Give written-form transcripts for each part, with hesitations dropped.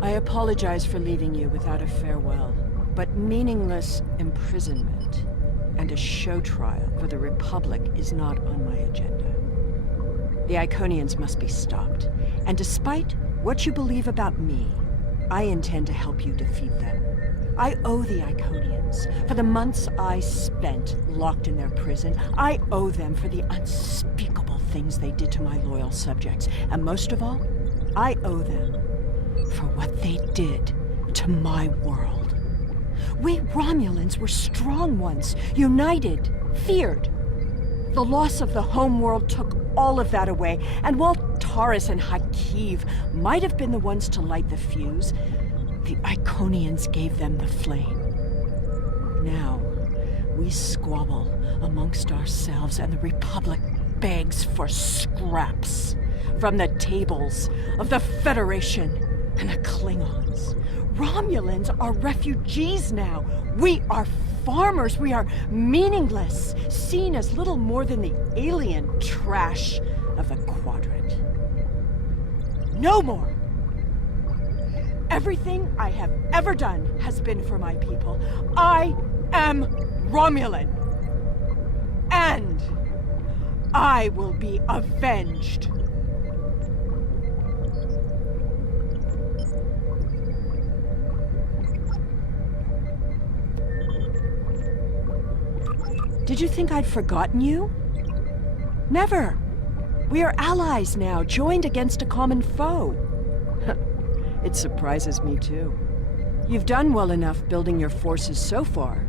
I apologize for leaving you without a farewell, but meaningless imprisonment and a show trial for the Republic is not on my agenda. The Iconians must be stopped, and despite what you believe about me, I intend to help you defeat them. I owe the Iconians for the months I spent locked in their prison. I owe them for the unspeakable things they did to my loyal subjects. And most of all, I owe them for what they did to my world. We Romulans were strong once, united, feared. The loss of the home world took all of that away, and while Taurus and Hakiv might have been the ones to light the fuse, the Iconians gave them the flame. Now, we squabble amongst ourselves, and the Republic begs for scraps from the tables of the Federation and the Klingons. Romulans are refugees now. We are farmers. We are meaningless, seen as little more than the alien trash of the Quadrant. No more! Everything I have ever done has been for my people. I am Romulan. And I will be avenged. Did you think I'd forgotten you? Never. We are allies now, joined against a common foe. It surprises me too. You've done well enough building your forces so far.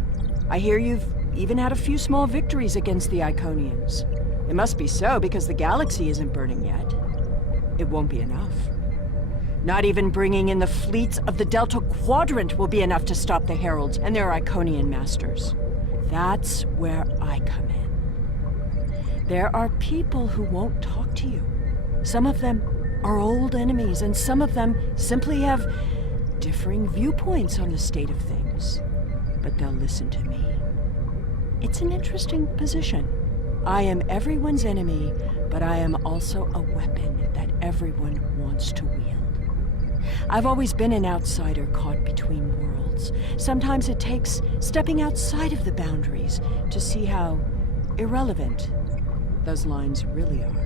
I hear you've even had a few small victories against the Iconians. It must be so because the galaxy isn't burning yet. It won't be enough. Not even bringing in the fleets of the Delta Quadrant will be enough to stop the Heralds and their Iconian masters. That's where I come in. There are people who won't talk to you. Some of them are old enemies, and some of them simply have differing viewpoints on the state of things. But they'll listen to me. It's an interesting position. I am everyone's enemy, but I am also a weapon that everyone wants to wield. I've always been an outsider caught between worlds. Sometimes it takes stepping outside of the boundaries to see how irrelevant those lines really are.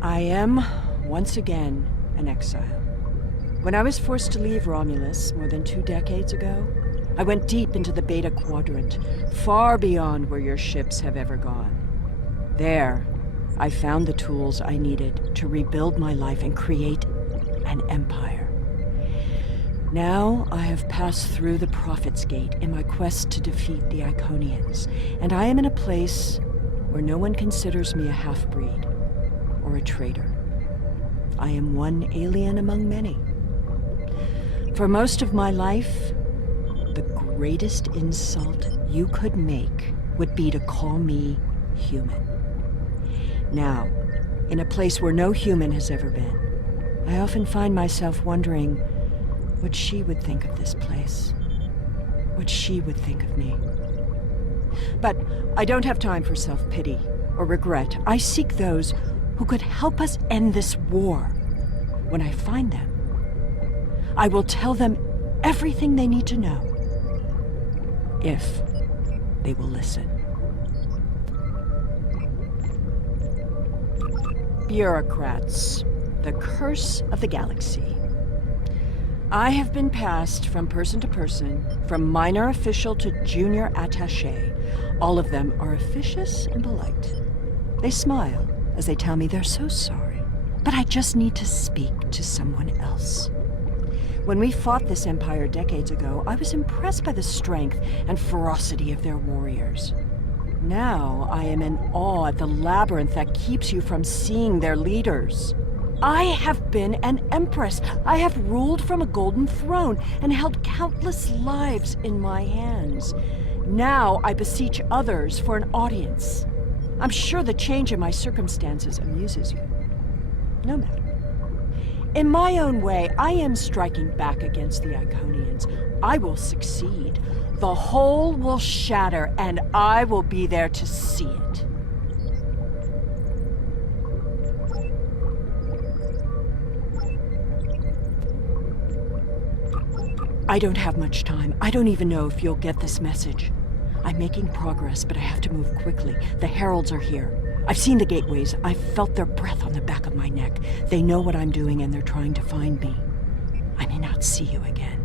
I am, once again, an exile. When I was forced to leave Romulus more than 2 decades ago, I went deep into the Beta Quadrant, far beyond where your ships have ever gone. There, I found the tools I needed to rebuild my life and create an empire. Now I have passed through the Prophet's Gate in my quest to defeat the Iconians, and I am in a place where no one considers me a half-breed or a traitor. I am one alien among many. For most of my life, the greatest insult you could make would be to call me human. Now, in a place where no human has ever been, I often find myself wondering what she would think of this place, what she would think of me. But I don't have time for self-pity or regret. I seek those who could help us end this war. When I find them, I will tell them everything they need to know, if they will listen. Bureaucrats, the curse of the galaxy. I have been passed from person to person, from minor official to junior attaché. All of them are officious and polite. They smile as they tell me they're so sorry, but I just need to speak to someone else. When we fought this empire decades ago, I was impressed by the strength and ferocity of their warriors. Now I am in awe at the labyrinth that keeps you from seeing their leaders. I have been an empress. I have ruled from a golden throne and held countless lives in my hands. Now I beseech others for an audience. I'm sure the change in my circumstances amuses you. No matter. In my own way, I am striking back against the Iconians. I will succeed. The whole will shatter, and I will be there to see it. I don't have much time. I don't even know if you'll get this message. I'm making progress, but I have to move quickly. The heralds are here. I've seen the gateways. I've felt their breath on the back of my neck. They know what I'm doing, and they're trying to find me. I may not see you again.